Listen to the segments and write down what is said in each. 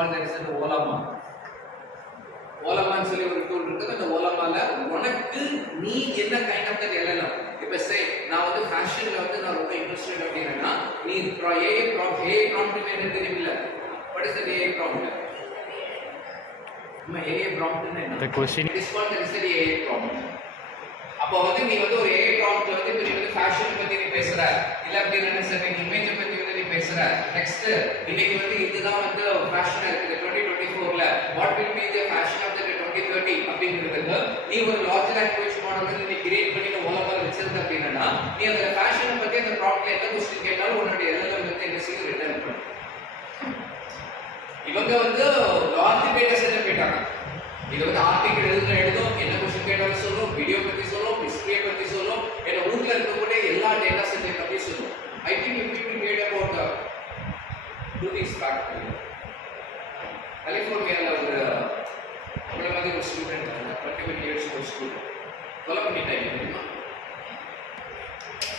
called that is the Olama. ஓலமான்னு சொல்லி ஒரு tool இருக்குது. அந்த ஓலமால உனக்கு நீ என்ன கைண்ட் ஆஃப் தட் எல்லாம் இப்போ சே நான் வந்து ஃபேஷன்ல வந்து நான் ரொம்ப இன்ட்ரெஸ்டட் அப்படின்னா நீ ஏஐ ப்ராம்ப்ட் என்ன தெரியல. What is the AI prompt? நம்ம ஏஐ ப்ராம்ப்ட்னா என்ன? the question is called that is the AI prompt. அப்போ வந்து நீ வந்து ஒரு ஏஐ ப்ராம்ப்ட்ல வந்து இப்போ நீ வந்து ஃபேஷன் பத்தி நீ பேசுற இல்ல அப்படின்னா சார் நீ இமேஜ் பத்தி வந்து நீ பேசுற. நெக்ஸ்ட் இன்னைக்கு வந்து இதுதான் வந்து ஃபேஷனா இருக்குது 2024ல what will be the fashion of the 2030 அப்படிங்கிறது நீ ஒரு லார்ஜ் லாங்குவேஜ் மாடல் வந்து நீ கிரியேட் பண்ணி ஓலமால வச்சிருந்த அப்படின்னா நீ அந்த ஃபேஷனை பத்தி அந்த ப்ராம்ப்ட்ல என்ன क्वेश्चन கேட்டாலும் உன்னோட எல்எல்எம் வந்து என்ன செய்யும் ரிட்டர்ன் பண்ணும். இவங்க வந்து லார்ஜ் டேட்டா செட் போயிட்டாங்க. இது வந்து ஆர்டிகல் எழுதும் என்ன क्वेश्चन கேட்டாலும் சொல்லும், வீடியோ பத்தி சொல்லும், ஹிஸ்டரி பத்தி சொல்லும், என்ன ஊர்ல இருக்கக்கூடிய எல்லா டேட்டா செட்டை பத்தி சொல்லும். I think you people heard about to this fact. கலிஃபோர்னியால ஒரு நம்மள மாதிரி ஒரு ஸ்டூடெண்ட் 21 இயர்ஸ் ஒரு ஸ்டூடெண்ட் கொலை பண்ணிட்டாங்க தெரியுமா?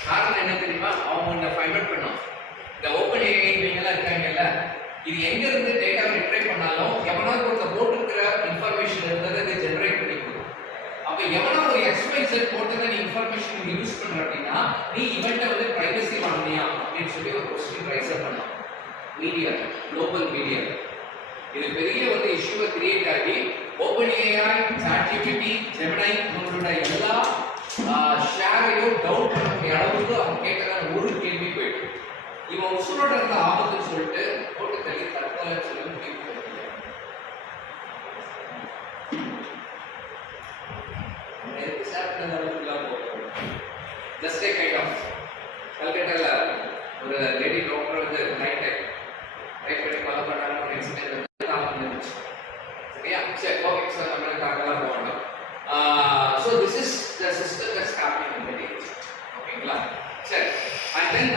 காரணம் என்ன தெரியுமா? அவங்க ஒன்றை ஃபைண்ட் அவுட் பண்ணோம். இந்த ஓப்பன் ஏஐ நீங்களாம் இருக்காங்கல்ல, இது எங்க இருந்து டேட்டாவை ரிட்ரைவ் பண்ணாலும் எவனாவது ஒருத்தர் போட்டுருக்கிற இன்ஃபர்மேஷன் இருந்ததை இது ஜென்ரேட் பண்ணி கொடுக்கும். அப்போ எவனா ஒரு எக்ஸ்பைசர் போட்டதை நீ இன்ஃபர்மேஷன் யூஸ் பண்ற அப்படின்னா நீ இவன்ட்ட வந்து பிரைவசி வாங்கினியா அப்படின்னு சொல்லி ஒரு கொஸ்டின் ரைஸ் பண்ணலாம். மீடியா, குளோபல் மீடியா இது பெரிய வந்து இஷ்யூவை கிரியேட் ஆகி ஓப்பன் ஏஐ, சாட்ஜிபிடி, ஜெமினி இவங்களோட எல்லா ஷேரையும் டவுட் பண்ணக்கூடிய அளவுக்கு அவங்க கேட்கறாங்க. ஒரு கேள்வி போயிட்டு இவன் உசுரோட இருந்த ஆபத்துன்னு சொல்லிட்டு போட்டு தள்ளி தற்கொலை சொல்லி முடிவு ஜஸ்ட் ஏ கைண்ட் ஆஃப் கல்கட்டால ஒரு லேடி டாக்டர் வந்து ரைட் பண்ணி கொலை பண்ணாங்க. ஒரு இன்சிடென்ட் வந்து நான் வந்துச்சு. சரியா? சரி, ஓகே சார், நம்ம தாக்கலாம் போகணும். So this is the system that's happening in the days. ஓகேங்களா? சரி, and then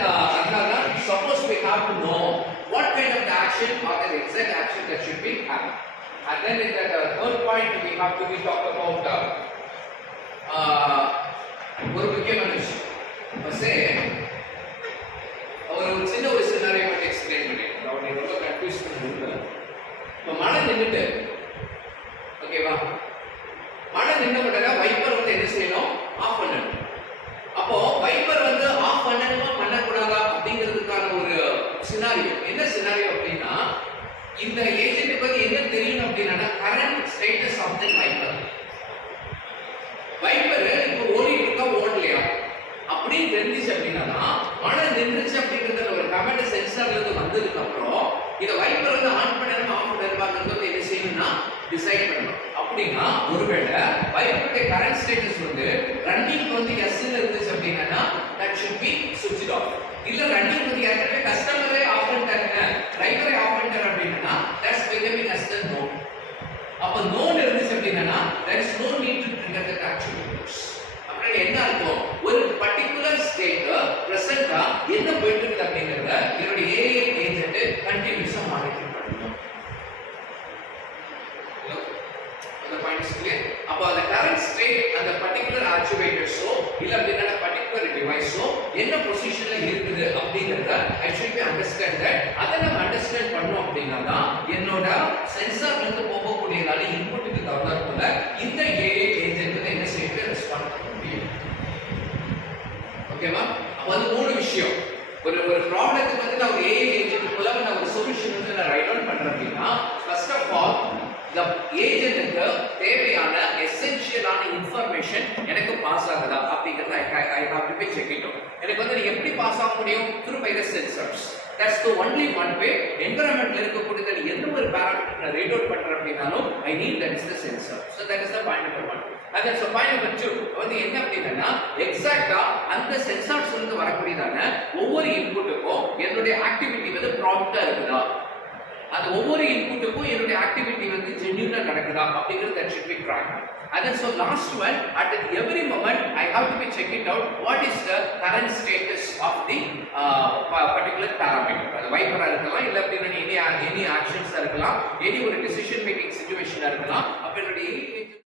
another suppose we have to know what kind of the action or the exact action that should be happening. And then in the third point we have to be talk about ஒரு முக்கியமான விஷயம். சே ஒரு சின்ன ஒரு scenario மட்டும் explain பண்ணிடுறேன். அவனை ரொம்ப கன்ஃபியூஸ் பண்ணிருக்கல. இப்போ மழை நின்றுட்டு, ஓகேவா? மழை நின்ன உடனே வைப்பர் வந்து என்ன செய்யணும்? ஆஃப் பண்ணணும். அப்போ வைப்பர் வந்து ஆஃப் பண்ணணுமா பண்ணக்கூடாதா அப்படிங்கிறதுக்கான ஒரு சினாரியோ. என்ன சினாரியோ அப்படின்னா இந்த ஏஜென்ட் பத்தி என்ன தெரியணும் அப்படின்னா current status of the wiper. Wiper இப்போ ஓடிட்டு இருக்கா ஓடலையா அப்படின்னு தெரிஞ்சிச்சு அப்படின்னா மழை நின்றுச்சு அப்படிங்கிறத ஒரு கமெண்ட் சென்சார்ல இருந்து வந்ததுக்கு அப்புறம் இதை வைப்பர் வந்து ஆன் பண்ணணுமா ஆஃப் பண்ணணுமாங்கிறது என்ன செய்யணும்னா டிசைட் பண்ணணும். அப்படின்னா ஒருவேளை வைப்பருடைய கரண்ட் ஸ்டேட்டஸ் வந்து ரன்னிங் வந்து எஸ்ல இருந்துச்சு அப்படின்னா that should be switched off. இல்ல ரன்னிங் வந்து ஏற்கனவே கஸ்டமரே ஆஃப் பண்ணிட்டாங்க, டிரைவரே ஆஃப் பண்ணிட்டாரு அப்படின்னா that's becoming as the no. அப்ப நோன் இருந்துச்சு அப்படின்னா there is no need to trigger the actuators. அப்படின்னா என்ன அர்த்தம்? ஒரு பர்టిక్యులர் ஸ்டேட் பிரசன்ட்டா என்ன போயிட்டு இருக்கு அப்படிங்கறத என்னோட ஏஐ ஏஜென்ட் கண்டினியூஸா மானிட்டர் பண்ணணும். அந்த பாயிண்ட் இஸ் கிளியர். அப்ப அந்த கரண்ட் ஸ்டேட் அந்த பர்టిక్యులர் ஆக்சுவேட்டர்ஸோ இல்ல அப்படின்னா பர்టిక్యులர் டிவைஸோ என்ன பொசிஷன்ல இருக்குது அப்படிங்கறத I should be understand that. அதை நம்ம அண்டர்ஸ்டாண்ட் பண்ணோம் அப்படின்னா தான் என்னோட சென்சார்ல இருந்து போகக்கூடியதான இன்புட்டுக்கு தகுந்தாற்போல இந்த ஏஐ ஏஜென்ட் வந்து என்ன செய்யுது ரெஸ்பாண்ட் பண்ண முடியும். ஓகேவா? அப்ப அது மூணு விஷயம். ஒரு ப்ராப்ளத்துக்கு வந்து நான் ஒரு ஏஐ ஏஜென்ட் மூலமா நான் ஒரு சொல்யூஷன் வந்து நான் ரைட் டவுன் பண்றேன் அப்படின்னா ஃபர்ஸ்ட் ஆஃப் ஆல் இந்த ஏஜென்ட்க்கு தேவையான எசென்ஷியலான இன்ஃபர்மேஷன் எனக்கு பாஸ் ஆகுதா அப்படிங்கறத I have to be check it out. எனக்கு வந்து எப்படி பாஸ் ஆக முடியும்? Through by the sensors. That's the only one way. என்விரான்மென்ட்ல இருக்கக்கூடிய எந்த ஒரு பாராமீட்டர் நான் ரீட் அவுட் பண்றேன் அப்படினாலும் I need that is the sensor. So that is the point number 1. and then so point number 2 வந்து என்ன அப்படினா எக்ஸாக்ட்டா அந்த சென்சார்ஸ்ல இருந்து வரக்கூடியதான ஒவ்வொரு இன்புட்டுக்கும் என்னுடைய ஆக்டிவிட்டி வந்து ப்ராம்ப்டா இருக்குதா, அது ஒவ்வொரு இன்புட்டுக்கும் என்னுடைய ஆக்டிவிட்டி வந்து ஜென்யூனா நடக்குதா அப்படிங்கிறது that should be tracked. And then so last one, at every moment I have to be check it out what is the current status of the particular parameter. அது வைப்பரா இருக்கலாம் இல்ல அப்படினா any actions இருக்கலாம், any ஒரு decision making situation இருக்கலாம். அப்ப